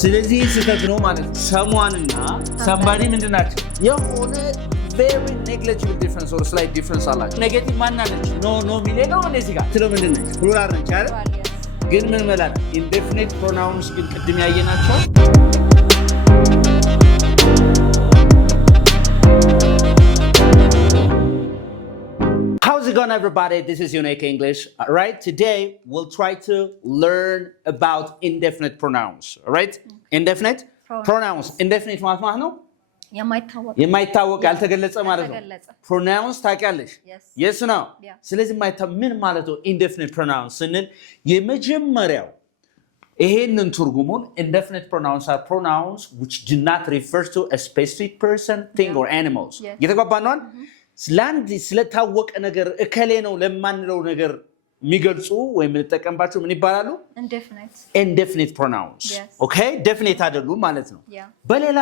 ስለዚህ ስህተት ነው ማለት ነው someone እና somebody ምንድን ናቸው የሆነ very negligible difference or slight difference አላቸው ኔጌቲቭ ማን አለች ኖ ሚሌጋው እንደዚህ ጋር ስለ ምንድን ነች ፕሉራል ነች አይደል ግን ምን ማለት indefinite pronouns ግን ቅድም ያየናቸው How's it going, everybody? This is Unique English. All right, today we'll try to learn about indefinite pronouns. All right, indefinite pronouns. Indefinite ማለት ነው የማይታወቅ ያልተገለጸ ማለት ነው pronouns ታውቂያለሽ yes ነው ስለዚህ ምን ማለት ነው indefinite pronouns ስንል የመጀመሪያው ይሄንን ትርጉሙን indefinite pronouns are pronouns which do not refer to a specific person, thing or animals የተግባባን ነው ስላንድ ስለታወቀ ነገር እከሌ ነው ለማንለው ነገር የሚገልጹ ወይም እንጠቀምባቸው ምን ይባላሉ indefinite pronouns okay definite አይደሉም ማለት ነው በሌላ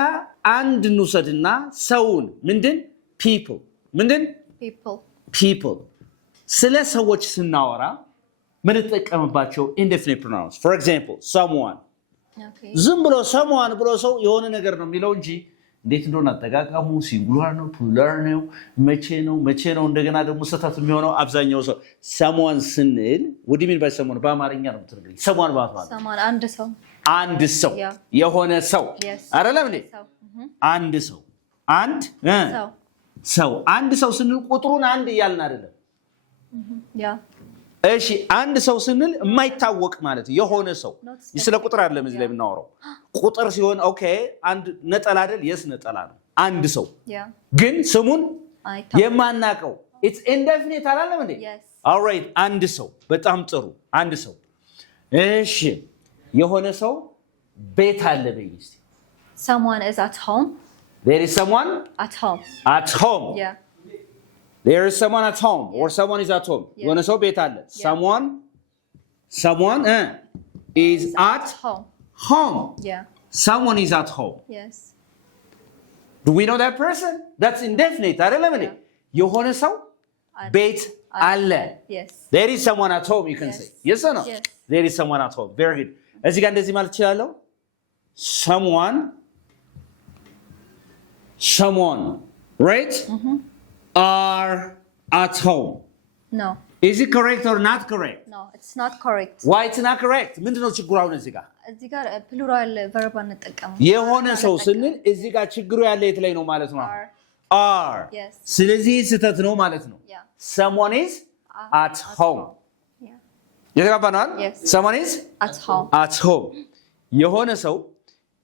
አንድ እንውሰድና ሰውን ምንድን people ስለ ሰዎች ስናወራ ምን እንጠቀምባቸው indefinite pronouns for example someone ዝም ብሎ someone ብሎ ሰው የሆነ ነገር ነው የሚለው እንጂ እንዴት እንደሆነ አጠቃቀሙ ሲንጉላር ነው ፕሉራል ነው መቼ ነው እንደገና ደግሞ ስህተት የሚሆነው አብዛኛው ሰው someone ስንል what do you mean by someone በአማርኛ ነው የምትነግሪኝ someone ማለት someone አንድ ሰው የሆነ ሰው አይደለም እንዴ አንድ ሰው ስንል ቁጥሩን አንድ እያልን አይደለም እሺ አንድ ሰው ስንል የማይታወቅ ማለት የሆነ ሰው ስለ ቁጥር አይደለም እዚህ ላይ የምናወራው ቁጥር ሲሆን ኦኬ አንድ ነጠላ አይደል ነጠላ ነው አንድ ሰው ግን ስሙን የማናቀው it's indefinite አይደለም እንዴ all right አንድ ሰው በጣም ጥሩ አንድ ሰው እሺ የሆነ ሰው ቤት አለ በይስ someone is at home there is someone at home There is someone at home or someone is at home. የሆነ ሰው ቤት አለ someone is at home. Someone is at home. Yes. Do we know that person? That's indefinite. አይደለም እንዴ የሆነ ሰው ቤት አለ Yes. There is someone at home you can say. Yes or no? Yes. There is someone at home. Very good. እዚህ ጋር እንደዚህ ማለት ይችላልው someone right? Are at home. No. Is it correct or not correct? No, it's not correct. Why it's not correct? ምንድነው ችግሩ አሁን እዚህ ጋር plural verb አንጠቀም የሆነ ሰው ስንል እዚህ ጋር ችግሩ ያለ የት ላይ ነው ማለት ነው are yes ስለዚህ ስህተት ነው ማለት ነው someone is at home የተባባናል someone is at home የሆነ ሰው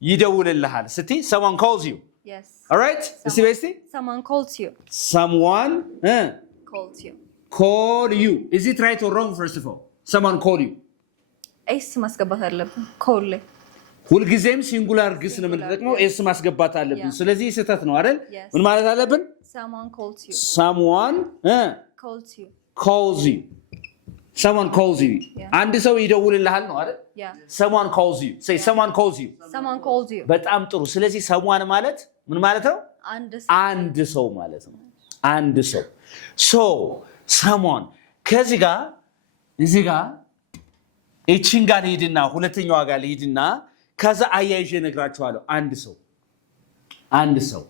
ይደውልልሃል ስቲ someone calls you Yes. All right? Someone calls you. Someone calls you. Call you. Is it right or wrong first of all? Someone call you. ኤስ ማስገባት አለብን call ላይ ሁልጊዜም ሲንጉላር ግስ ነው የምንጠቅመው ኤስ ማስገባት አለብን ስለዚህ ስህተት ነው አይደል ምን ማለት አለብን Someone calls you. Someone calls you. Someone calls you. አንድ ሰው ይደውልልሃል ነው አይደል Someone calls you. Say someone calls you. Someone calls you. በጣም ጥሩ ስለዚህ someone ማለት ምን ማለት ነው አንድ ሰው ማለት ነው አንድ ሰው so someone ከዚህ ጋር እዚህ ጋር እቺን ጋር ሄድና ሁለተኛዋ ጋር ሄድና ከዛ አያይዤ ነግራችኋለሁ አንድ ሰው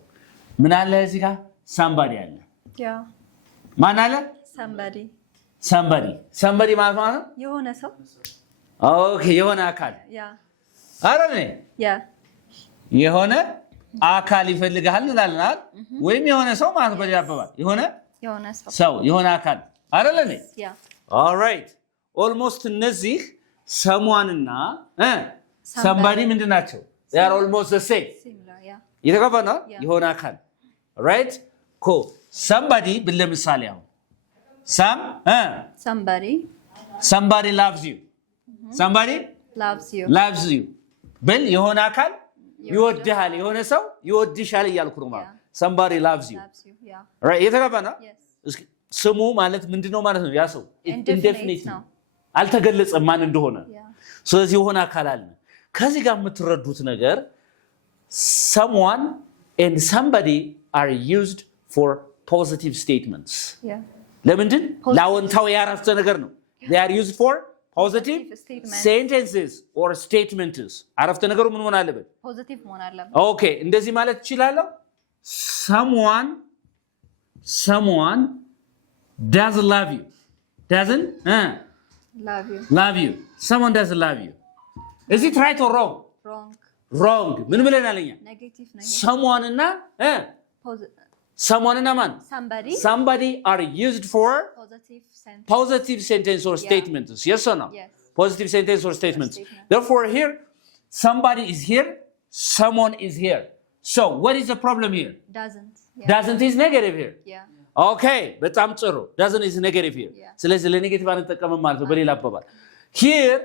ምን አለ እዚህ ጋር somebody አለ ማን አለ somebody ማለት ነው የሆነ ሰው ኦኬ የሆነ አካል አረኔ የሆነ አካል ይፈልጋል እንላለን ወይም የሆነ ሰው ማለት በያበባል የሆነ አካል አይደለም all right almost እነዚህ someone እና somebody ምንድናቸው they are almost the same የተቀበለ ነው የሆነ አካል right cool somebody ለምሳሌ አሁን somebody loves you somebody loves you በል የሆነ አካል ይወድሃል የሆነ ሰው ይወድሻል እያልኩ ነው ማለት somebody loves you right የተቀበለ ነው ስሙ ማለት ምንድነው ማለት ነው ያ ሰው indefinite ነው አልተገለጸም ማን እንደሆነ ስለዚህ የሆነ አካል አለ ከዚህ ጋር የምትረዱት ነገር someone and somebody are used for positive statements ለምንድን ለአዎንታዊ ያረፍተ ነገር ነው they are used for positive sentences or statements አረፍተ ነገሩ ምን ሆነ አለበት ፖዚቲቭ መሆን አለበት ኦኬ እንደዚህ ማለት ይችላልው someone doesn't love you doesn't love you someone doesn't love you is it right or wrong wrong ምን ብለናልኛ ኔጌቲቭ ነው someone እና someone እና ማን somebody are used for positive sentence or statements yes or no positive sentence or statements therefore here somebody is here someone is here so what is the problem here doesn't is negative here okay በጣም ጥሩ doesn't is negative here ስለዚህ ለኔጌቲቭ አንጠቀምም ማለት ነው በሌላ አባባል here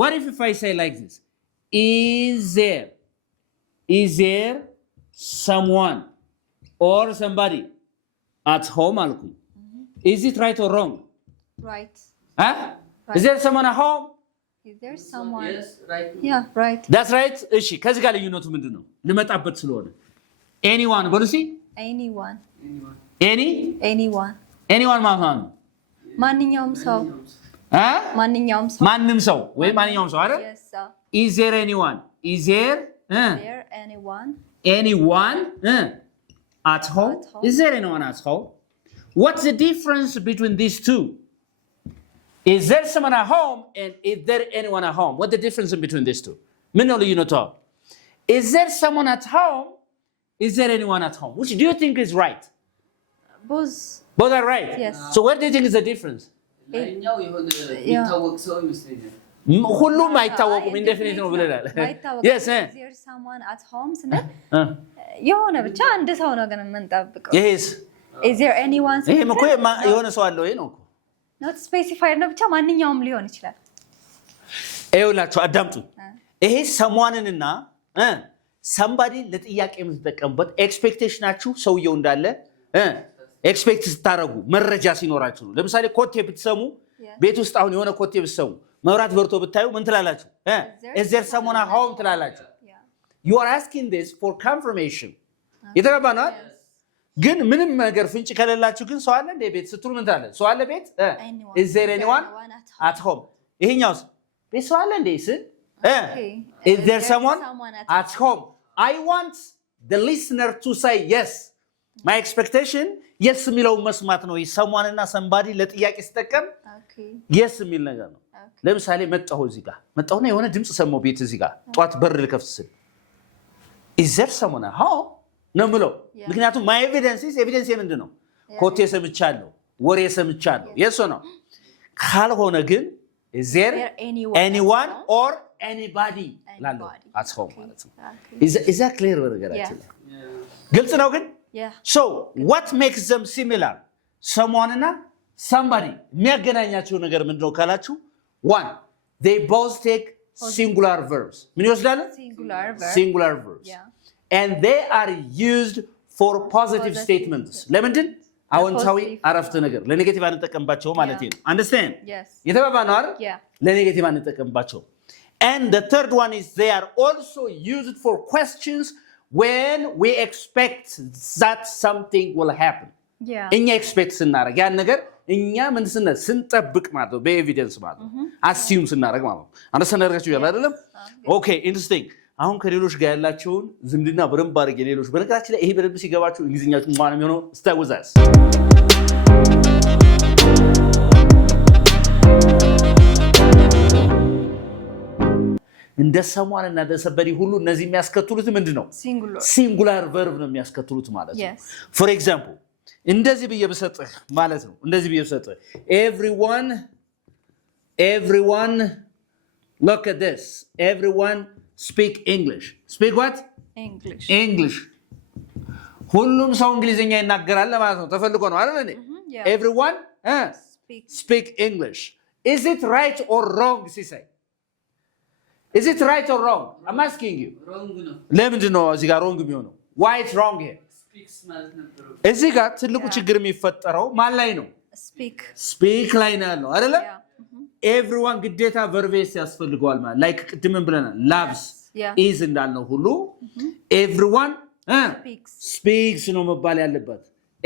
what if I say like this is there someone or somebody at home alku is it right or wrong right is there someone at home is there someone yes right yeah right that's right እሺ ከዚህ ጋር ልዩነቱ ምንድነው ልመጣበት ስለሆነ anyone በሉሲ anyone ማለት ነው ማንኛውም ሰው ማንኛውም ሰው ወይ ማንኛውም ሰው አይደል yes sir is there anyone anyone at home is there anyone at home what's the difference between these two is there someone at home and is there anyone at home what's the difference between these two ምን ነው ልዩነቱ is there someone at home is there anyone at home which do you think is right both are right yes so what do you think is the difference ላይኛው የሆነ የሚታወቅ ሰው ይመስለኛል ሁሉም አይታወቁም ኢንዴፊኒት ነው ብለናል yes is there someone at home ስንል የሆነ ብቻ አንድ ሰው ነው ግን የምንጠብቀው yes is there anyone ይሄ እኮ የሆነ ሰው አለው ይሄ ነው እኮ not specified ነው ብቻ ማንኛውም ሊሆን ይችላል አይውላችሁ አዳምጡ ይሄ someone እና somebody ለጥያቄ የምትጠቀምበት ኤክስፔክቴሽናችሁ ሰውየው እንዳለ ኤክስፔክት ስታረጉ መረጃ ሲኖራችሁ ነው ለምሳሌ ኮቴ ብትሰሙ ቤት ውስጥ አሁን የሆነ ኮቴ ብትሰሙ መብራት በርቶ ብታዩ ምን ትላላችሁ is there someone at home ትላላችሁ you are asking this for confirmation የተባባናል ግን ምንም ነገር ፍንጭ ከሌላችሁ ግን ሰው አለ እንደ ቤት ስትሉ ምን ትላላችሁ ሰው አለ ቤት is there anyone at home ይሄኛውስ ቤት ሰው አለ እንደ is there someone at home I want the listener to say yes my expectation yes የሚለው መስማት ነው someone እና somebody ለጥያቄ ሲጠቀም yes የሚል ነገር ነው ለምሳሌ መጣሁ እዚህ ጋር መጣሁና የሆነ ድምጽ ሰማሁ ቤት እዚህ ጋር ጧት በር ልከፍት ስል is there someone at home ነው ምለው ምክንያቱም my evidence ምንድነው ኮቴ ሰምቻለሁ ወሬ ሰምቻለሁ yes or no ካልሆነ ግን is there anyone or anybody ላለው at home ማለት ነው is that clear ወረጋችን ግልጽ ነው ግን so what makes them similar someone እና somebody የሚያገናኛቸው ነገር ምንድነው ካላችሁ one they both take singular verbs ምን ይወስዳሉ singular verbs and they are used for positive statements ለምንድን አዎንታዊ አረፍተ ነገር ለኔጌቲቭ አንጠቀምባቸው ማለት ነው understand የተባባነው አይደል ለኔጌቲቭ አንጠቀምባቸው and the third one is they are also used for questions when we expect that something will happen እኛ ኤክስፔክት ስናረግ ያን ነገር እኛ ምን ስንጠብቅ ማለት ነው በኤቪደንስ ማለት ነው assume ስናረግ ማለት ነው አንደርስታንዳችሁ ያለ አይደለም ኦኬ ኢንትረስቲንግ አሁን ከሌሎች ጋር ያላችሁን ዝምድና በደንብ አድርጌ ሌሎች በነገራችን ላይ ይሄ በደንብ ሲገባችሁ እንግሊዝኛችሁ ማለት ነው stay with us እንደ someone እና እንደ somebody ሁሉ እነዚህ የሚያስከትሉት ምንድነው singular verb ነው የሚያስከትሉት ማለት ነው for example እንደዚህ ብዬ በሰጠህ ማለት ነው እንደዚህ ብዬ በሰጠህ everyone look at this everyone speak English speak what English ሁሉም ሰው እንግሊዝኛ ይናገራል ማለት ነው ተፈልጎ ነው አይደል everyone speak English is it right or wrong ሲሳይ is it right or wrong I'm asking you wrong ነው ለምንድን ነው እዚህ ጋር wrong የሚሆነው why it's wrong here speaks ማለት ነበር እዚህ ጋር ትልቁ ችግር የሚፈጠረው ማን ላይ ነው speak ላይ ነው ያለው አይደለ everyone ግዴታ verb ያስፈልገዋል ማለት like ቅድም ብለናል loves is እንዳልነው ሁሉ everyone speaks ነው መባል ያለበት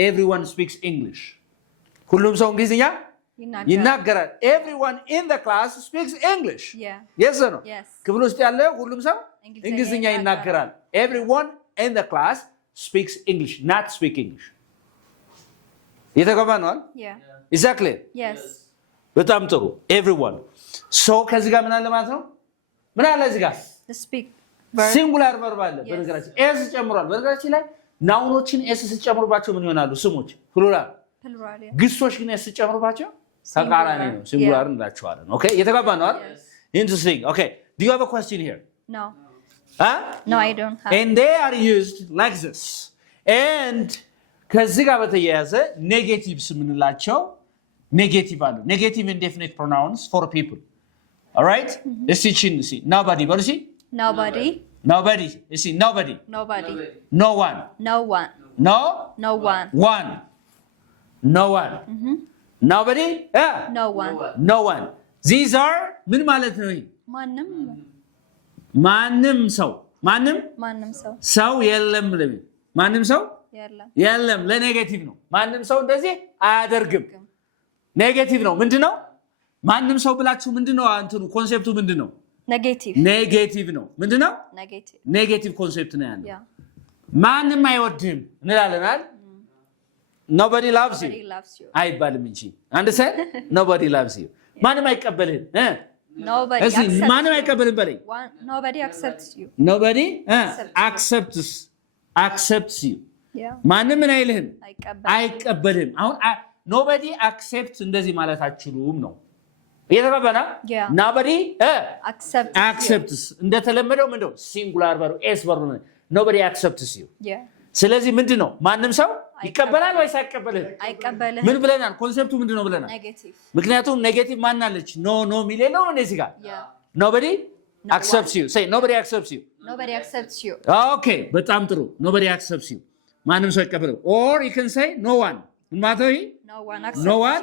everyone speaks English ሁሉም ሰው እንግሊዝኛ ይናገራል everyone in the class speaks English Yeah. yes or no Yes. ክፍል ውስጥ ያለ ሁሉም ሰው እንግሊዝኛ ይናገራል everyone in the class speaks English not speak English የተገባ ነው Yeah. exactly Yes. በጣም ጥሩ everyone so ከዚህ ጋር ምን አለ ማለት ነው ምን አለ እዚህ ጋር The speak verb. ሲንጉላር ቨርብ አለ በነገራችን ኤስ ጨምሯል በነገራችን ላይ ናውኖችን ኤስ ሲጨምሩባቸው ምን ይሆናሉ ስሞች ፕሉራል Plural. Yeah. ግሶች ግን ኤስ ሲጨምሩባቸው ተቃራኒ ነው ሲንጉላር እንላቸዋለን ኦኬ የተገባ ነው አይደል interesting okay do you have a question here No. huh No, I don't have. and they are used like this and ከዚህ ጋር በተያያዘ ኔጌቲቭስ ምንላቸው ኔጌቲቭ አሉ ኔጌቲቭ indefinite pronouns for people all right let's see nobody but see Nobody. nobody you see nobody Nobody. no one No one. no No one. one no one nobody yeah No one. no one these are ምን ማለት ነው ይሄ ማንም ማንም ሰው ሰው የለም ለምን ማንም ሰው የለም ለኔጌቲቭ ነው ማንም ሰው እንደዚህ አያደርግም ኔጌቲቭ ነው ምንድነው ማንም ሰው ብላችሁ ምንድነው አንተኑ ኮንሴፕቱ ምንድነው ኔጌቲቭ ነው ምንድነው ኔጌቲቭ ኮንሴፕት ነው ያለው ማንም አይወድም እንላለን አይደል nobody loves you አይባልም እንጂ አንድ ሰው nobody loves you ማንም አይቀበልህም ማንም አይቀበልም በለኝ nobody accepts you nobody accepts you ማንም ምን አይልህም አይቀበልህም አሁን nobody accepts እንደዚህ ማለት አትችሉም ነው እየተባባና nobody accepts እንደተለመደው ምንድነው ሲንጉላር ቨርብ ኤስ ቨርብ ነው nobody accepts you ስለዚህ ምንድነው ማንም ሰው ይቀበላል ወይስ አይቀበልም ምን ብለናል ኮንሴፕቱ ምንድነው ብለናል ምክንያቱም ኔጌቲቭ ማን አለች ኖ ሚለው እንደዚህ ጋር nobody accepts you say nobody accepts you okay በጣም ጥሩ nobody accepts you ማንም ሰው አይቀበልም or you can say no one ማተይ no one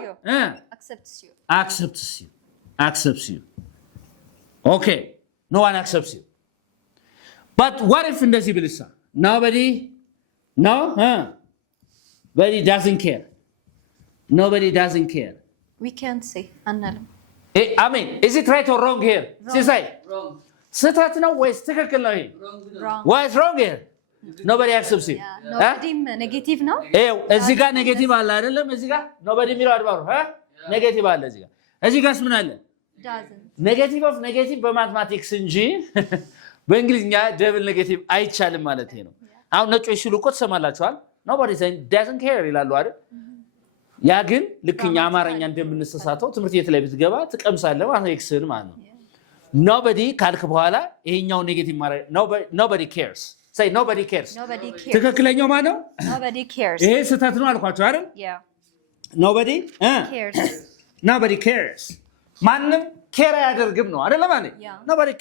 accepts you okay no one accepts you but what if እንደዚህ ብልሳ nobody doesn't care we can't say annalum I mean is it right or wrong here say wrong ስህተት ነው ወይስ ትክክል ነው ይሄ wrong why is wrong here nobody accepts you nobody negative ነው እዚህ ጋር ኔጌቲቭ አለ አይደለም እዚህ ጋር nobody የሚለው አድባሩ ኔጌቲቭ አለ እዚህ ጋርስ ምን አለ ኔጌቲቭ ኦፍ ኔጌቲቭ በማትማቲክስ እንጂ በእንግሊዝኛ ደብል ኔጌቲቭ አይቻልም ማለት ነው አሁን ነጮች ሲሉ እኮ ተሰማላችኋል nobody doesn't care ይላሉ አይደል ያ ግን ልክኛ አማርኛ እንደምንሰሳተው ትምህርት ቤት ላይ ብትገባ ትቀምሳለህ ማለት ኤክስን ማለት ነው nobody ካልክ በኋላ ይሄኛው ኔጌቲቭ ማለት nobody cares say nobody cares ትክክለኛው ማለት ነው nobody cares ይሄ ስህተት ነው አልኳችሁ አይደል nobody cares ማንም ኬር አያደርግም ነው አይደል ማለት nobody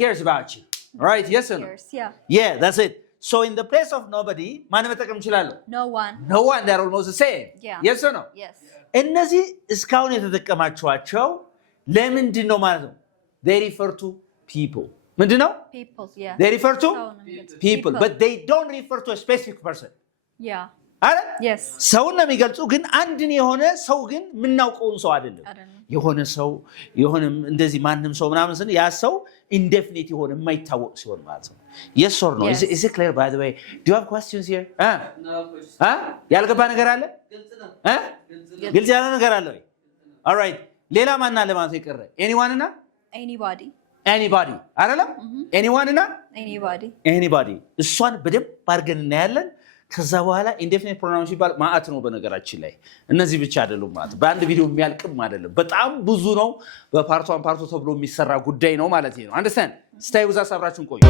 cares about you right yes or no yeah that's it so in the place of nobody ማንም መጠቀም ይችላል no one they're almost the same yes or no እነዚህ እስካሁን የተጠቀማችኋቸው ለምንድን ነው ማለት ነው they refer to people ምንድነው they refer to people but they don't refer to a specific person አረ ሰውን ነው የሚገልጹ ግን አንድን የሆነ ሰው ግን ምናውቀውን ሰው አይደለም የሆነ ሰው የሆነ እንደዚህ ማንንም ሰው ምናምን ስን ያ ሰው indefinite የሆነ የማይታወቅ ሲሆን ማለት ነው yes or no is it clear by the way do you have questions here ያልገባ ነገር አለ ግልጽ ያለ ነገር አለ ወይ all right ሌላ ማን አለ ማለት ይቀር anyone እና anybody አይደለም anyone እና anybody እሷን በደንብ አድርገን እናያለን ከዛ በኋላ indefinite pronoun ሲባል ማአት ነው በነገራችን ላይ እነዚህ ብቻ አይደሉም ማለት በአንድ ቪዲዮ የሚያልቅም አይደለም በጣም ብዙ ነው በፓርት 1 ፓርት 2 ተብሎ የሚሰራ ጉዳይ ነው ማለት ነው understand stay with us አብራችሁን ቆዩ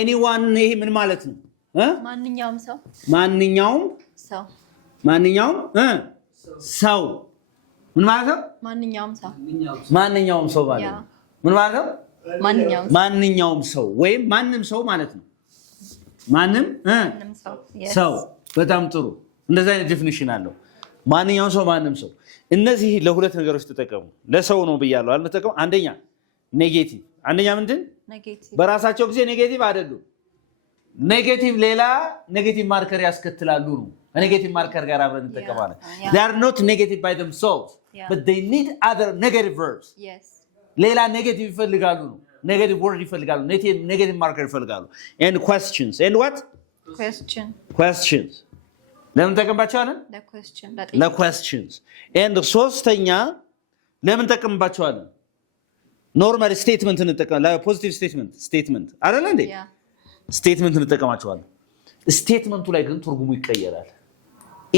anyone ይሄ ምን ማለት ነው ማንኛውም ሰው ምን ማለት ነው ማንኛውም ሰው ማለት ነው ምን ማለት ነው ማንኛውም ሰው ወይም ማንም ሰው ማለት ነው ማንም ሰው በጣም ጥሩ እንደዛ አይነት ዴፊኒሽን አለው ማንኛውም ሰው እነዚህ ለሁለት ነገሮች ተጠቀሙ ለሰው ነው ብያለሁ አንደኛ ኔጌቲቭ አንደኛ ምንድን በራሳቸው ጊዜ ኔጌቲቭ አይደሉም ኔጌቲቭ ሌላ ኔጌቲቭ ማርከር ያስከትላሉ ነው ኔጌቲቭ ማርከር ጋር አብረን እንጠቀማለን they are not negative by themselves but they need other negative verbs yes ሌላ ኔጌቲቭ ይፈልጋሉ ነው ኔጌቲቭ ወርድ ይፈልጋሉ ኔጌቲቭ ማርከር ይፈልጋሉ and questions and what questions ለምን ተቀምባቸዋለን ለquestions and ሶስተኛ ለምን ተቀምባቸዋለን ኖርማል ስቴትመንት እንጠቀማለን ለፖዚቲቭ ስቴትመንት አይደል እንዴ ስቴትመንት እንጠቀማቸዋለን ስቴትመንቱ ላይ ግን ትርጉሙ ይቀየራል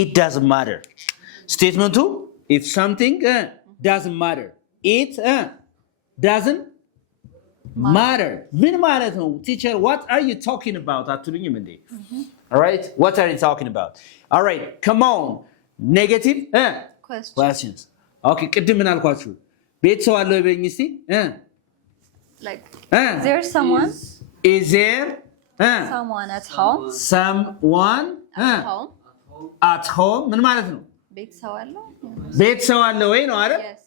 it doesn't matter ስቴትመንቱ if something doesn't matter it doesn't matter ምን ማለት ነው teacher what are you talking about አትሉኝም እንዴ all right what are you talking about all right come on negative questions okay ቅድም ምን አልኳችሁ ቤት ሰው አለው ይበኝ እስቲ like there's someone is there someone at home someone at home ምን ማለት ነው ቤት ሰው አለው ወይ ነው አይደል yes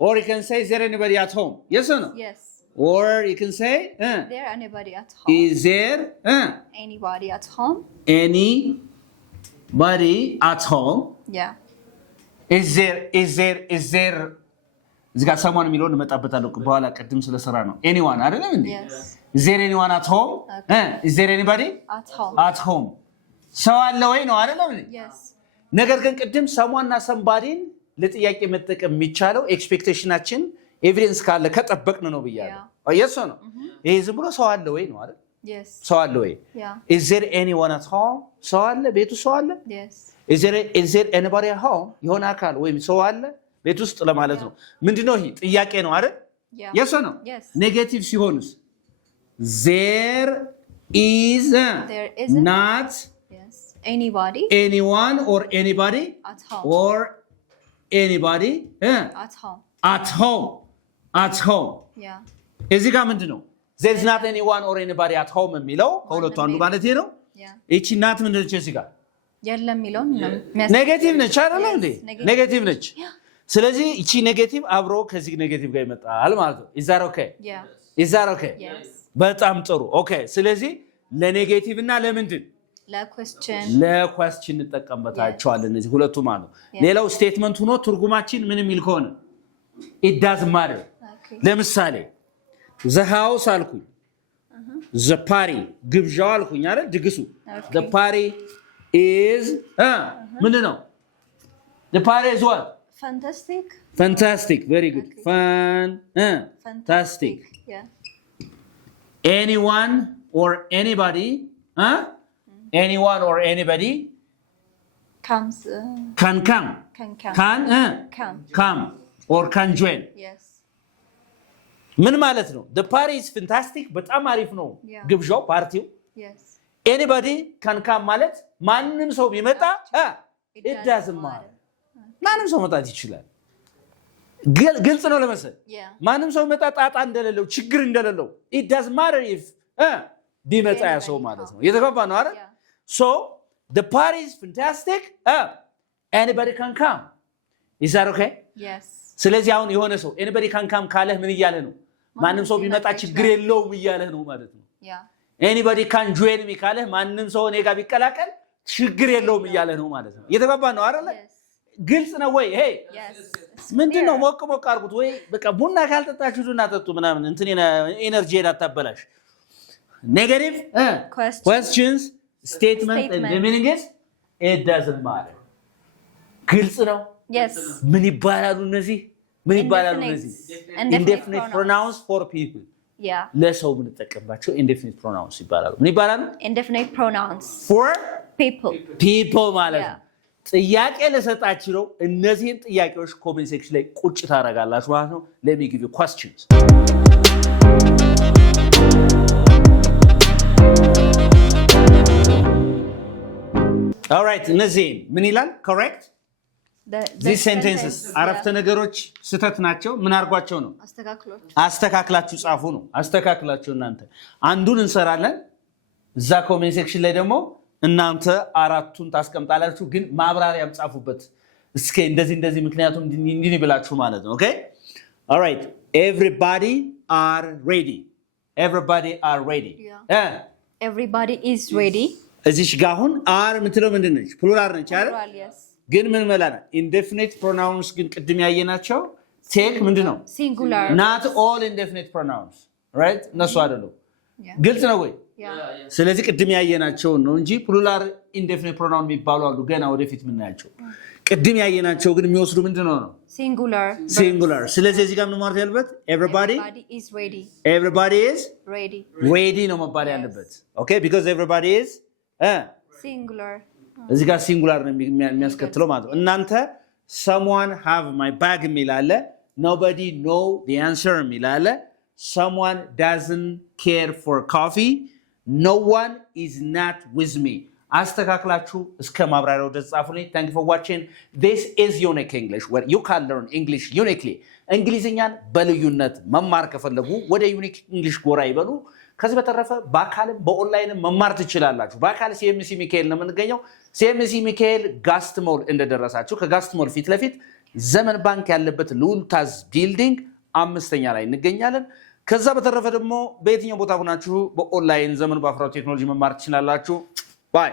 or you can say is there anybody at home yes or no yes or you can say there anybody at home is there anybody at home anybody at home yeah is there እዚህ ጋር someone የሚለውን እንመጣበታለን በኋላ ቀድም ስለሰራ ነው anyone አይደለም እንዴ yes is there anyone at home is there anybody at home ሰው አለ ወይ ነው አይደለም እንዴ yes ነገር ግን ቀድም someone እና somebody ለጥያቄ መጠቀም የሚቻለው ኤክስፔክቴሽናችን ኤቪደንስ ካለ ከጠበቅን ነው ብያለሁ yes or no ይሄ ዝም ብሎ ሰው አለ ወይ ነው አይደል yes ሰው አለ ወይ yeah is there anyone at home ሰው አለ ቤቱ ሰው አለ yes is there anybody at home የሆነ አካል ወይም ሰው አለ ቤት ውስጥ ለማለት ነው ምንድነው ይሄ ጥያቄ ነው አይደል yes or no ኔጌቲቭ ሲሆንስ there is not yes anybody anyone or anybody at home or anybody at home yeah እዚህ ጋር ምንድነው there is not anyone or anybody at home የሚለው ከሁለቱ አንዱ ማለት ነው እቺ ናት ምንድነው እዚህ ጋር የለም የሚለው ኔጌቲቭ ነች አይደል እንዴ ኔጌቲቭ ነች ስለዚህ እቺ ኔጌቲቭ አብሮ ከዚህ ኔጌቲቭ ጋር ይመጣል ማለት ነው is that okay yeah is that okay yes በጣም ጥሩ ኦኬ ስለዚህ ለኔጌቲቭ እና ለምንድን ለኩዌስችን እንጠቀምበታቸዋለን እነዚህ ሁለቱ ማለት ነው ሌላው ስቴትመንት ሆኖ ትርጉማችን ምን የሚል ከሆነ it doesn't matter ለምሳሌ the house አልኩኝ the party ግብዣው አልኩኝ አይደል ድግሱ the party is ምንድን ነው the party is what fantastic very good fantastic yeah anyone or anybody anyone or anybody comes can come or can join yes ምን ማለት ነው the party is fantastic በጣም አሪፍ ነው ግብዣው ፓርቲው yes anybody can come ማለት ማንንም ሰው ቢመጣ it doesn't matter ማንንም ሰው መጣት ይችላል ግልጽ ነው ለመሰል ማንንም ሰው መጣ ጣጣ እንደሌለው ችግር እንደሌለው it doesn't matter if ቢመጣ ያ ሰው ማለት ነው የተገባ ነው አይደል so the party is fantastic anybody can come is that okay yes ስለዚህ አሁን የሆነ ሰው anybody can come ካለህ ምን እያለ ነው ማንንም ሰው ቢመጣ ችግር የለውም እያለ ነው ማለት ነው anybody can join me ካለህ ማንንም ሰው እኔ ጋር ቢቀላቀል ችግር የለውም እያለ ነው ማለት ነው የተገባ ነው አይደል ግልጽ ነው ወይ ሄይ ምንድነው ሞቅ አርጉት ወይ በቃ ቡና ካልጠጣችሁ ዱና ጠጡ ምናምን እንትን ኤነርጂ አታበላሽ negative questions statement and the meaning is it doesn't matter ግልጽ ነው yes ምን ይባላሉ እነዚህ indefinite pronouns for people yeah ለሰው ምን ተጠቀምባቸው indefinite pronouns ይባላሉ ምን ይባላሉ indefinite pronouns for people ማለት ነው ጥያቄ ለሰጣችሁ ነው እነዚህን ጥያቄዎች ኮሜንት ሴክሽን ላይ ቁጭ ታረጋላችሁ ማለት ነው let me give you questions all right እነዚህ ምን ይላል correct these sentences አረፍተ ነገሮች ስተት ናቸው ምን አርጓቸው ነው አስተካክላችሁ ጻፉ ነው አስተካክላችሁ እናንተ አንዱን እንሰራለን እዛ ኮሜንት ሴክሽን ላይ ደግሞ እናንተ አራቱን ታስቀምጣላችሁ ግን ማብራሪያም ጻፉበት እስኪ እንደዚህ ምክንያቱም እንዲህ ብላችሁ ማለት ነው okay all right everybody are ready everybody is ready. እዚሽ ጋር አሁን are የምትለው ምንድን ነች? ፕሉራል ነች አይደል? Plural, yes. ግን ምን መላና indefinite pronouns ግን ቅድም ያየናቸው take ምንድን ነው? Singular. not all indefinite pronouns, right? እነሱ አይደሉም። Yeah. ግልጽ ነው ወይ? Yeah. ስለዚህ ቅድም ያየናቸውን ነው እንጂ ፕሉራል ኢንዴፊኒት ፕሮናውን የሚባሉ አሉ ገና ወደፊት የምናያቸው። ቅድም ያየናቸው ግን የሚወስዱ ምንድነው ነው? ሲንጉላር። ስለዚህ እዚህ ጋር ምን ማለት ያለበት? Everybody is ready. Everybody is Ready. ready ነው መባል ያለበት። ኦኬ because everybody is Singular. እዚህ ጋር ሲንጉላር ነው የሚያስከትለው ማለት ነው። እናንተ someone have my bag የሚል አለ። nobody know the answer የሚል አለ። someone doesn't care for coffee. No one is not with me. አስተካክላችሁ እስከ ማብራሪያው ድረስ ጻፉልኝ። Thank you for watching. This is Unique English where you can learn English uniquely. እንግሊዝኛን በልዩነት መማር ከፈለጉ ወደ ዩኒክ እንግሊሽ ጎራ ይበሉ። ከዚህ በተረፈ በአካልም በኦንላይንም መማር ትችላላችሁ። በአካል ሲኤምሲ ሚካኤል ነው የምንገኘው። ሲኤምሲ ሚካኤል ጋስት ሞል እንደደረሳችሁ ከጋስት ሞል ፊት ለፊት ዘመን ባንክ ያለበት ሉልታዝ ቢልዲንግ 5ኛ ላይ እንገኛለን። ከዛ በተረፈ ደግሞ በየትኛው ቦታ ሆናችሁ በኦንላይን ዘመን ባፈራው ቴክኖሎጂ መማር ትችላላችሁ። ባይ